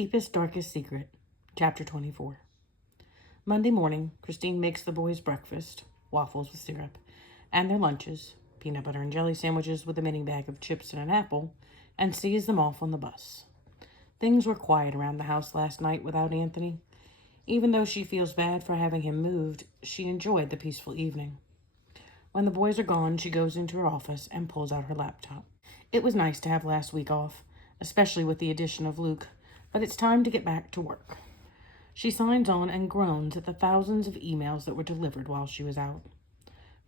Deepest, Darkest Secret, Chapter 24. Monday morning, Christine makes the boys breakfast, waffles with syrup, and their lunches, peanut butter and jelly sandwiches with a mini bag of chips and an apple, and sees them off on the bus. Things were quiet around the house last night without Anthony. Even though she feels bad for having him moved, she enjoyed the peaceful evening. When the boys are gone, she goes into her office and pulls out her laptop. It was nice to have last week off, especially with the addition of Luke, but it's time to get back to work. She signs on and groans at the thousands of emails that were delivered while she was out.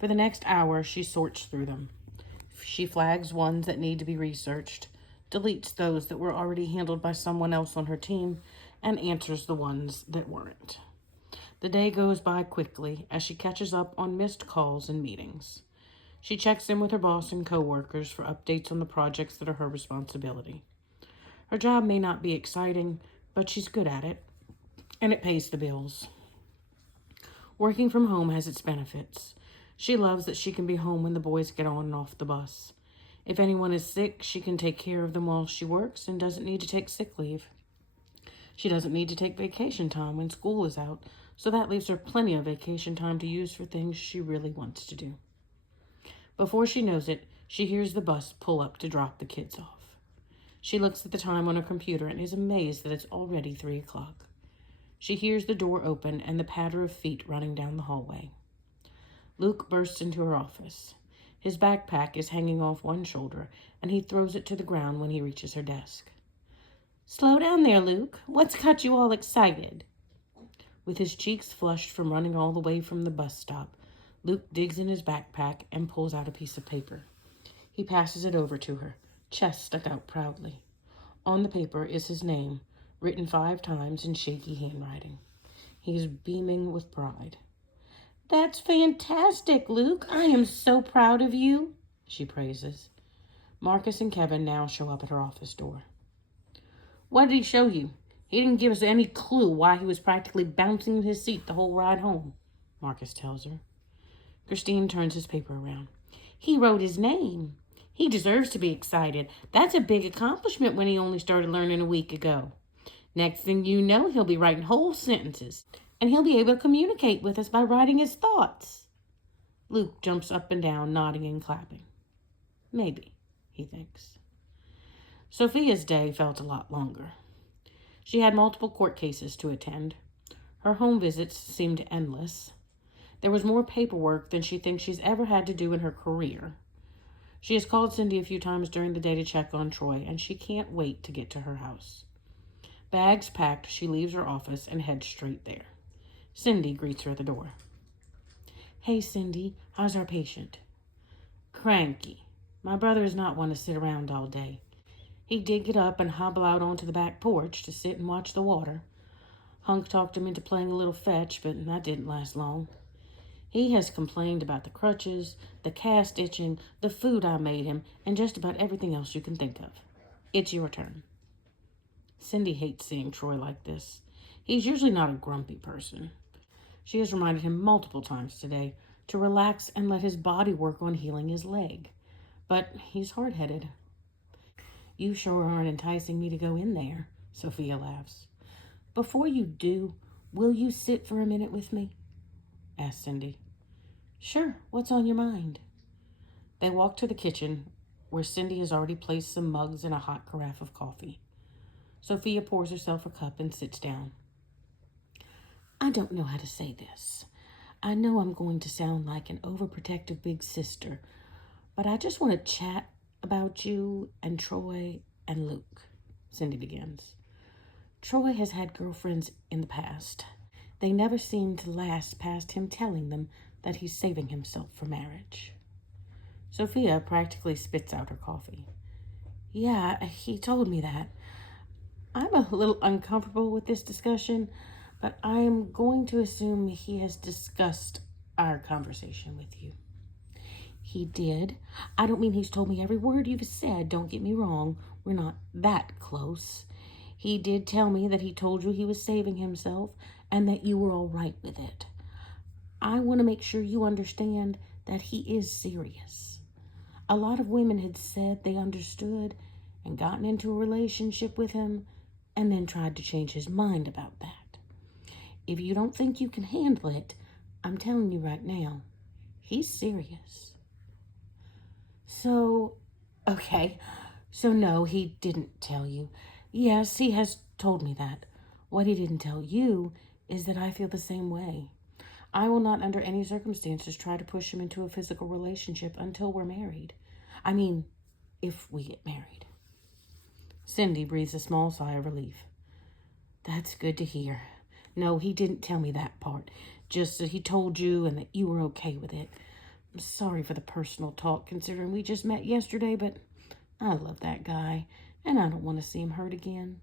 For the next hour, she sorts through them. She flags ones that need to be researched, deletes those that were already handled by someone else on her team, and answers the ones that weren't. The day goes by quickly as she catches up on missed calls and meetings. She checks in with her boss and coworkers for updates on the projects that are her responsibility. Her job may not be exciting, but she's good at it, and it pays the bills. Working from home has its benefits. She loves that she can be home when the boys get on and off the bus. If anyone is sick, she can take care of them while she works and doesn't need to take sick leave. She doesn't need to take vacation time when school is out, so that leaves her plenty of vacation time to use for things she really wants to do. Before she knows it, she hears the bus pull up to drop the kids off. She looks at the time on her computer and is amazed that it's already 3 o'clock. She hears the door open and the patter of feet running down the hallway. Luke bursts into her office. His backpack is hanging off one shoulder, and he throws it to the ground when he reaches her desk. "Slow down there, Luke. What's got you all excited?" With his cheeks flushed from running all the way from the bus stop, Luke digs in his backpack and pulls out a piece of paper. He passes it over to her, chest stuck out proudly. On the paper is his name, written 5 times in shaky handwriting. He is beaming with pride. "That's fantastic, Luke. I am so proud of you," she praises. Marcus and Kevin now show up at her office door. "What did he show you? He didn't give us any clue why he was practically bouncing in his seat the whole ride home," Marcus tells her. Christine turns his paper around. "He wrote his name. He deserves to be excited. That's a big accomplishment when he only started learning a week ago. Next thing you know, he'll be writing whole sentences, and he'll be able to communicate with us by writing his thoughts." Luke jumps up and down, nodding and clapping. Maybe, he thinks. Sophia's day felt a lot longer. She had multiple court cases to attend. Her home visits seemed endless. There was more paperwork than she thinks she's ever had to do in her career. She has called Cindy a few times during the day to check on Troy, and she can't wait to get to her house. Bags packed, she leaves her office and heads straight there. Cindy greets her at the door. "Hey, Cindy, how's our patient?" "Cranky. My brother is not one to sit around all day. He did get up and hobble out onto the back porch to sit and watch the water. Hunk talked him into playing a little fetch, but that didn't last long. He has complained about the crutches, the cast itching, the food I made him, and just about everything else you can think of. It's your turn." Cindy hates seeing Troy like this. He's usually not a grumpy person. She has reminded him multiple times today to relax and let his body work on healing his leg. But he's hard-headed. "You sure aren't enticing me to go in there," Sophia laughs. "Before you do, will you sit for a minute with me?" asks Cindy. "Sure, what's on your mind?" They walk to the kitchen, where Cindy has already placed some mugs and a hot carafe of coffee. Sophia pours herself a cup and sits down. "I don't know how to say this. I know I'm going to sound like an overprotective big sister, but I just want to chat about you and Troy and Luke," Cindy begins. "Troy has had girlfriends in the past. They never seem to last past him telling them that he's saving himself for marriage." Sophia practically spits out her coffee. "Yeah, he told me that. I'm a little uncomfortable with this discussion, but I am going to assume he has discussed our conversation with you." "He did. I don't mean he's told me every word you've said. Don't get me wrong. We're not that close. He did tell me that he told you he was saving himself and that you were all right with it. I want to make sure you understand that he is serious. A lot of women had said they understood and gotten into a relationship with him, and then tried to change his mind about that. If you don't think you can handle it, I'm telling you right now, he's serious. So, okay. So, no, he didn't tell you. Yes, he has told me that. What he didn't tell you is that I feel the same way. I will not, under any circumstances, try to push him into a physical relationship until we're married. I mean, if we get married. Cindy breathes a small sigh of relief. That's good to hear. No, he didn't tell me that part. Just that he told you and that you were okay with it. I'm sorry for the personal talk, considering we just met yesterday, but I love that guy, and I don't want to see him hurt again.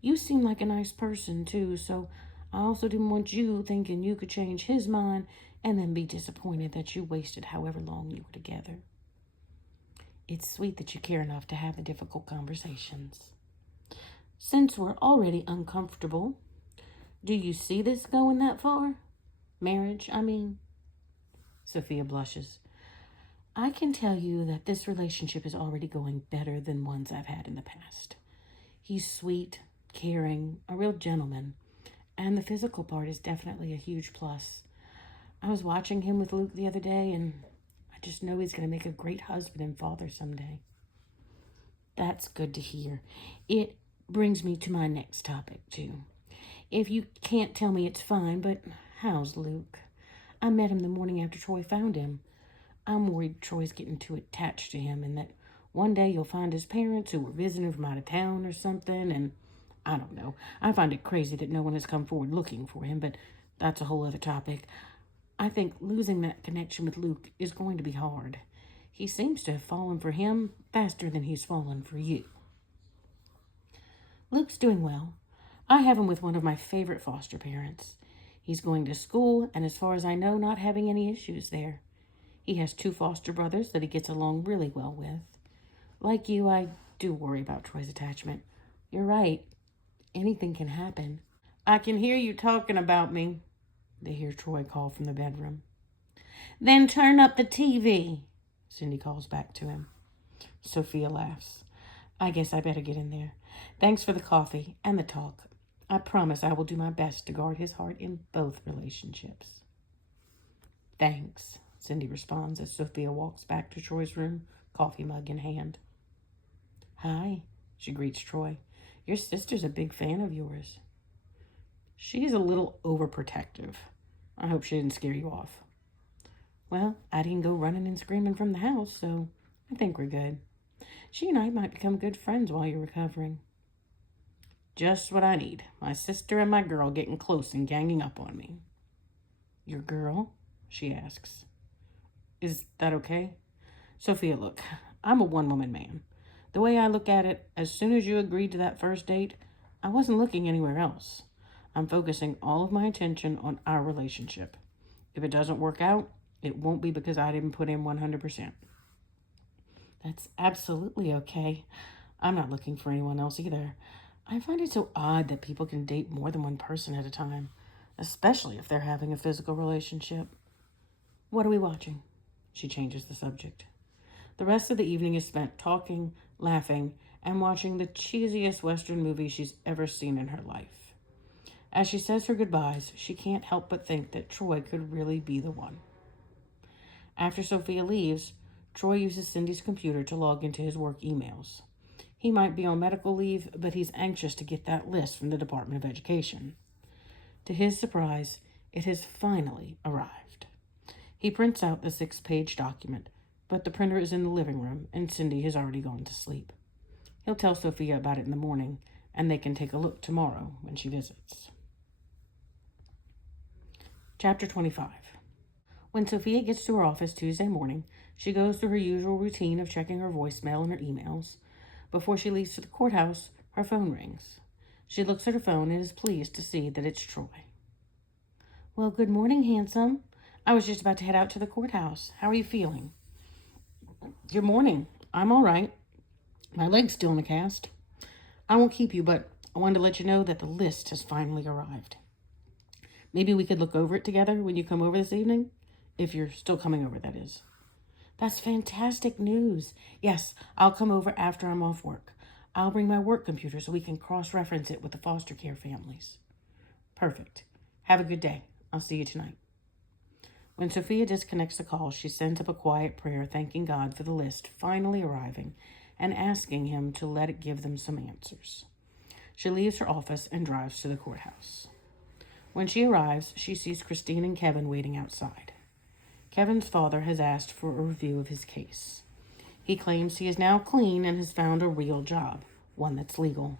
You seem like a nice person, too, so I also didn't want you thinking you could change his mind and then be disappointed that you wasted however long you were together. It's sweet that you care enough to have the difficult conversations. Since we're already uncomfortable, do you see this going that far? Marriage, I mean. Sophia blushes. I can tell you that this relationship is already going better than ones I've had in the past. He's sweet, caring, a real gentleman, and the physical part is definitely a huge plus. I was watching him with Luke the other day, and I just know he's going to make a great husband and father someday. That's good to hear. It brings me to my next topic, too. If you can't tell me, it's fine, but how's Luke? I met him the morning after Troy found him. I'm worried Troy's getting too attached to him and that one day you'll find his parents who were visiting from out of town or something, and I don't know. I find it crazy that no one has come forward looking for him, but that's a whole other topic. I think losing that connection with Luke is going to be hard. He seems to have fallen for him faster than he's fallen for you. Luke's doing well. I have him with one of my favorite foster parents. He's going to school, and as far as I know, not having any issues there. He has 2 foster brothers that he gets along really well with. Like you, I do worry about Troy's attachment. You're right. Anything can happen. I can hear you talking about me, they hear Troy call from the bedroom. Then turn up the TV, Cindy calls back to him. Sophia laughs. I guess I better get in there. Thanks for the coffee and the talk. I promise I will do my best to guard his heart in both relationships. Thanks, Cindy responds as Sophia walks back to Troy's room, coffee mug in hand. Hi, she greets Troy. Your sister's a big fan of yours. She's a little overprotective. I hope she didn't scare you off. Well, I didn't go running and screaming from the house, so I think we're good. She and I might become good friends while you're recovering. Just what I need. My sister and my girl getting close and ganging up on me. Your girl? She asks. Is that okay? Sophia, look, I'm a one-woman man. The way I look at it, as soon as you agreed to that first date, I wasn't looking anywhere else. I'm focusing all of my attention on our relationship. If it doesn't work out, it won't be because I didn't put in 100%. That's absolutely okay. I'm not looking for anyone else either. I find it so odd that people can date more than one person at a time, especially if they're having a physical relationship. What are we watching? She changes the subject. The rest of the evening is spent talking, laughing, and watching the cheesiest Western movie she's ever seen in her life. As she says her goodbyes, she can't help but think that Troy could really be the one. After Sophia leaves, Troy uses Cindy's computer to log into his work emails. He might be on medical leave, but he's anxious to get that list from the Department of Education. To his surprise, it has finally arrived. He prints out the 6-page document, but the printer is in the living room and Cindy has already gone to sleep. He'll tell Sophia about it in the morning, and they can take a look tomorrow when she visits. Chapter 25. When Sophia gets to her office Tuesday morning, she goes through her usual routine of checking her voicemail and her emails. Before she leaves to the courthouse, her phone rings. She looks at her phone and is pleased to see that it's Troy. Well, good morning, handsome. I was just about to head out to the courthouse. How are you feeling? Good morning. I'm all right. My leg's still in a cast. I won't keep you, but I wanted to let you know that the list has finally arrived. Maybe we could look over it together when you come over this evening? If you're still coming over, that is. That's fantastic news. Yes, I'll come over after I'm off work. I'll bring my work computer so we can cross-reference it with the foster care families. Perfect. Have a good day. I'll see you tonight. When Sophia disconnects the call, she sends up a quiet prayer thanking God for the list finally arriving and asking him to let it give them some answers. She leaves her office and drives to the courthouse. When she arrives, she sees Christine and Kevin waiting outside. Kevin's father has asked for a review of his case. He claims he is now clean and has found a real job, one that's legal.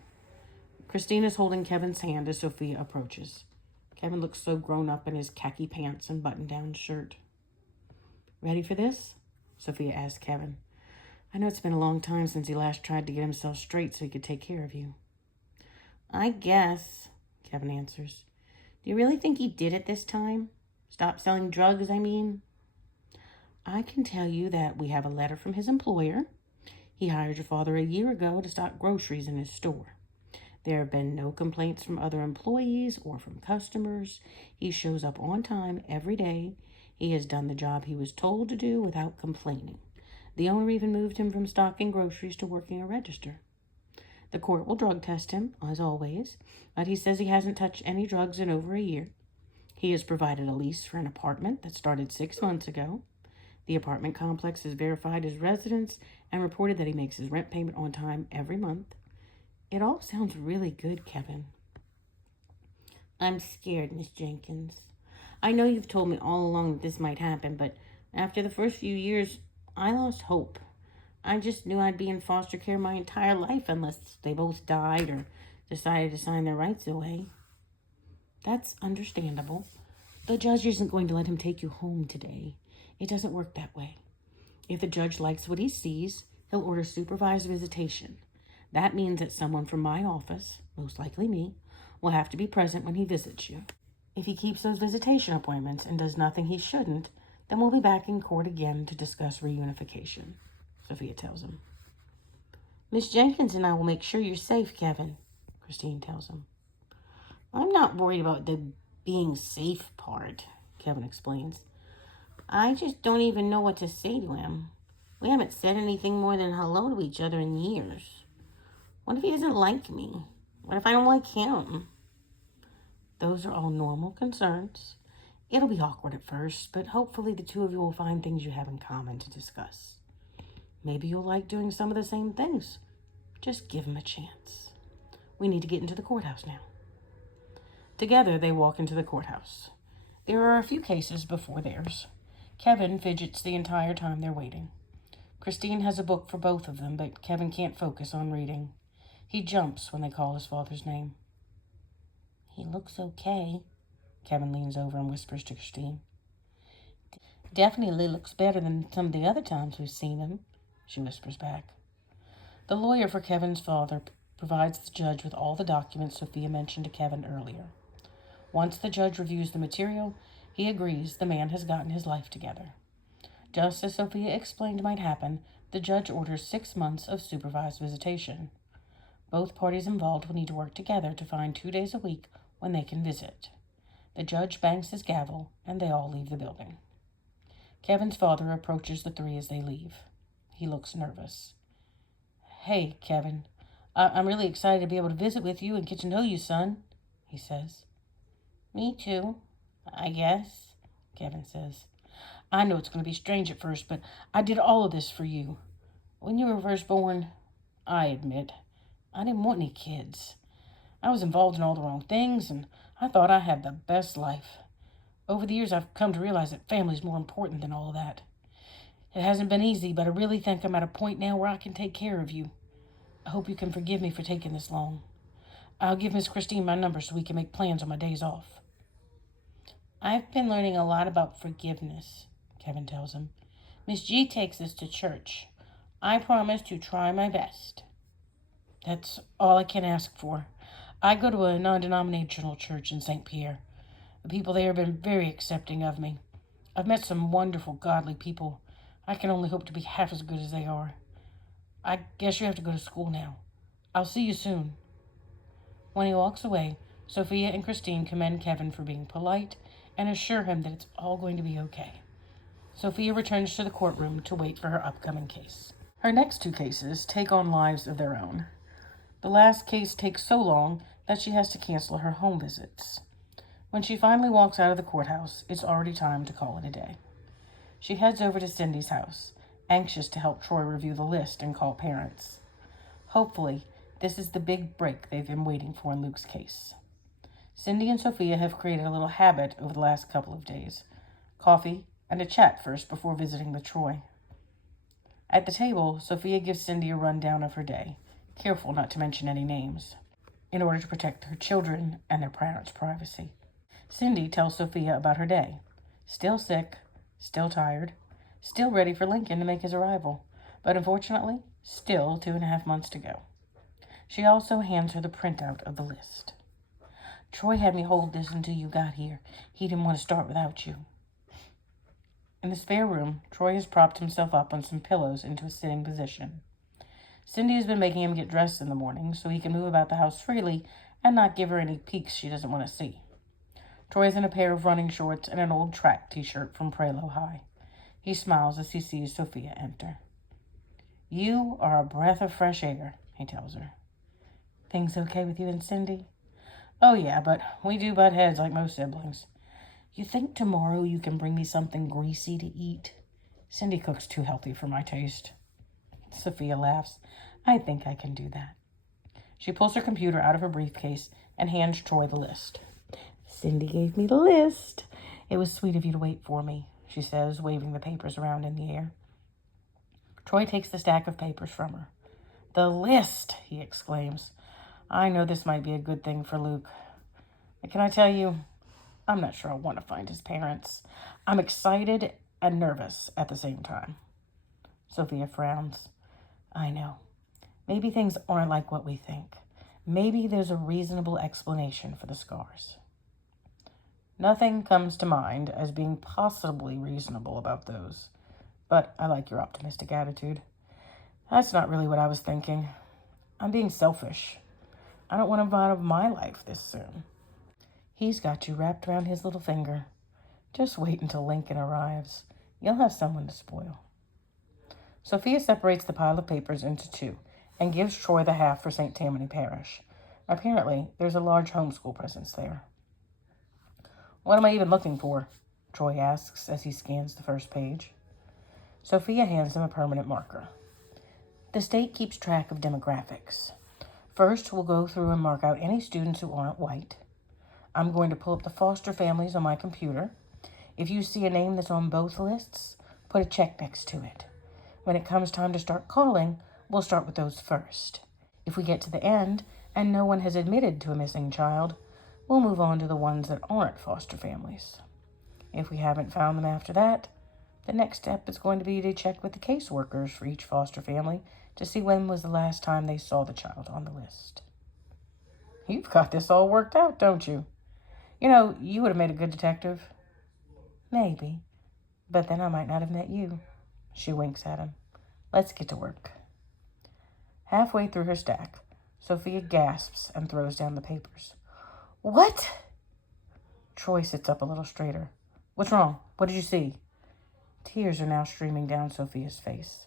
Christine is holding Kevin's hand as Sophia approaches. Kevin looks so grown up in his khaki pants and button-down shirt. Ready for this? Sophia asks Kevin. I know it's been a long time since he last tried to get himself straight so he could take care of you. I guess, Kevin answers. Do you really think he did it this time? Stop selling drugs, I mean? I can tell you that we have a letter from his employer. He hired your father a year ago to stock groceries in his store. There have been no complaints from other employees or from customers. He shows up on time every day. He has done the job he was told to do without complaining. The owner even moved him from stocking groceries to working a register. The court will drug test him, as always, but he says he hasn't touched any drugs in over a year. He has provided a lease for an apartment that started 6 months ago. The apartment complex has verified his residence and reported that he makes his rent payment on time every month. It all sounds really good, Kevin. I'm scared, Miss Jenkins. I know you've told me all along that this might happen, but after the first few years, I lost hope. I just knew I'd be in foster care my entire life unless they both died or decided to sign their rights away. That's understandable. The judge isn't going to let him take you home today. It doesn't work that way. If the judge likes what he sees, he'll order supervised visitation. That means that someone from my office, most likely me, will have to be present when he visits you. If he keeps those visitation appointments and does nothing he shouldn't, then we'll be back in court again to discuss reunification, Sophia tells him. Miss Jenkins and I will make sure you're safe, Kevin, Christine tells him. I'm not worried about the being safe part, Kevin explains. I just don't even know what to say to him. We haven't said anything more than hello to each other in years. What if he doesn't like me? What if I don't like him? Those are all normal concerns. It'll be awkward at first, but hopefully the two of you will find things you have in common to discuss. Maybe you'll like doing some of the same things. Just give him a chance. We need to get into the courthouse now. Together, they walk into the courthouse. There are a few cases before theirs. Kevin fidgets the entire time they're waiting. Christine has a book for both of them, but Kevin can't focus on reading. He jumps when they call his father's name. He looks okay, Kevin leans over and whispers to Christine. Definitely looks better than some of the other times we've seen him, she whispers back. The lawyer for Kevin's father provides the judge with all the documents Sophia mentioned to Kevin earlier. Once the judge reviews the material, he agrees the man has gotten his life together. Just as Sophia explained might happen, the judge orders 6 months of supervised visitation. Both parties involved will need to work together to find 2 days a week when they can visit. The judge bangs his gavel, and they all leave the building. Kevin's father approaches the three as they leave. He looks nervous. Hey, Kevin, I'm really excited to be able to visit with you and get to know you, son, he says. Me too, I guess, Kevin says. I know it's going to be strange at first, but I did all of this for you. When you were first born, I admit, I didn't want any kids. I was involved in all the wrong things, and I thought I had the best life. Over the years, I've come to realize that family's more important than all of that. It hasn't been easy, but I really think I'm at a point now where I can take care of you. I hope you can forgive me for taking this long. I'll give Miss Christine my number so we can make plans on my days off. I've been learning a lot about forgiveness, Kevin tells him. Miss G takes us to church. I promise to try my best. That's all I can ask for. I go to a non-denominational church in St. Pierre. The people there have been very accepting of me. I've met some wonderful, godly people. I can only hope to be half as good as they are. I guess you have to go to school now. I'll see you soon. When he walks away, Sophia and Christine commend Kevin for being polite and assure him that it's all going to be okay. Sophia returns to the courtroom to wait for her upcoming case. Her next 2 cases take on lives of their own. The last case takes so long that she has to cancel her home visits. When she finally walks out of the courthouse, it's already time to call it a day. She heads over to Cindy's house, anxious to help Troy review the list and call parents. Hopefully, this is the big break they've been waiting for in Luke's case. Cindy and Sophia have created a little habit over the last couple of days. Coffee and a chat first before visiting with Troy. At the table, Sophia gives Cindy a rundown of her day, careful not to mention any names, in order to protect her children and their parents' privacy. Cindy tells Sophia about her day. Still sick, still tired, still ready for Lincoln to make his arrival, but unfortunately, still 2.5 months to go. She also hands her the printout of the list. Troy had me hold this until you got here. He didn't want to start without you. In the spare room, Troy has propped himself up on some pillows into a sitting position. Cindy has been making him get dressed in the morning so he can move about the house freely and not give her any peeks she doesn't want to see. Troy is in a pair of running shorts and an old track t-shirt from Prelo High. He smiles as he sees Sophia enter. You are a breath of fresh air, he tells her. Things okay with you and Cindy? Oh yeah, but we do butt heads like most siblings. You think tomorrow you can bring me something greasy to eat? Cindy cooks too healthy for my taste. Sophia laughs. I think I can do that. She pulls her computer out of her briefcase and hands Troy the list. Cindy gave me the list. It was sweet of you to wait for me, she says, waving the papers around in the air. Troy takes the stack of papers from her. The list, he exclaims. I know this might be a good thing for Luke. But can I tell you, I'm not sure I want to find his parents. I'm excited and nervous at the same time. Sophia frowns. I know. Maybe things aren't like what we think. Maybe there's a reasonable explanation for the scars. Nothing comes to mind as being possibly reasonable about those, but I like your optimistic attitude. That's not really what I was thinking. I'm being selfish. I don't want him out of my life this soon. He's got you wrapped around his little finger. Just wait until Lincoln arrives. You'll have someone to spoil. Sophia separates the pile of papers into two and gives Troy the half for St. Tammany Parish. Apparently, there's a large homeschool presence there. What am I even looking for? Troy asks as he scans the first page. Sophia hands him a permanent marker. The state keeps track of demographics. First, we'll go through and mark out any students who aren't white. I'm going to pull up the foster families on my computer. If you see a name that's on both lists, put a check next to it. When it comes time to start calling, we'll start with those first. If we get to the end and no one has admitted to a missing child, we'll move on to the ones that aren't foster families. If we haven't found them after that, the next step is going to be to check with the caseworkers for each foster family to see when was the last time they saw the child on the list. You've got this all worked out, don't you? You know, you would have made a good detective. Maybe, but then I might not have met you. She winks at him. Let's get to work. Halfway through her stack, Sophia gasps and throws down the papers. What? Troy sits up a little straighter. What's wrong? What did you see? Tears are now streaming down Sophia's face.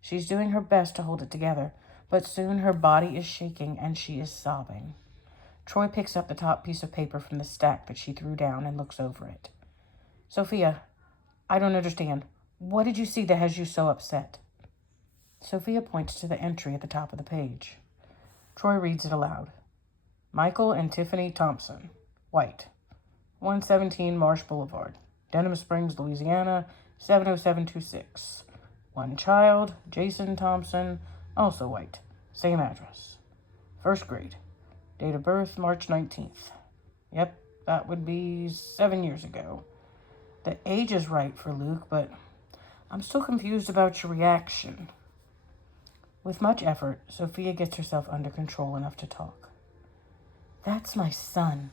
She's doing her best to hold it together, but soon her body is shaking and she is sobbing. Troy picks up the top piece of paper from the stack that she threw down and looks over it. Sophia, I don't understand. What did you see that has you so upset? Sophia points to the entry at the top of the page. Troy reads it aloud. Michael and Tiffany Thompson, white, 117 Marsh Boulevard, Denham Springs, Louisiana, 70726. One child, Jason Thompson, also white, same address. First grade. Date of birth, March 19th. Yep, that would be 7 years ago. The age is right for Luke, but I'm still confused about your reaction. With much effort, Sophia gets herself under control enough to talk. That's my son.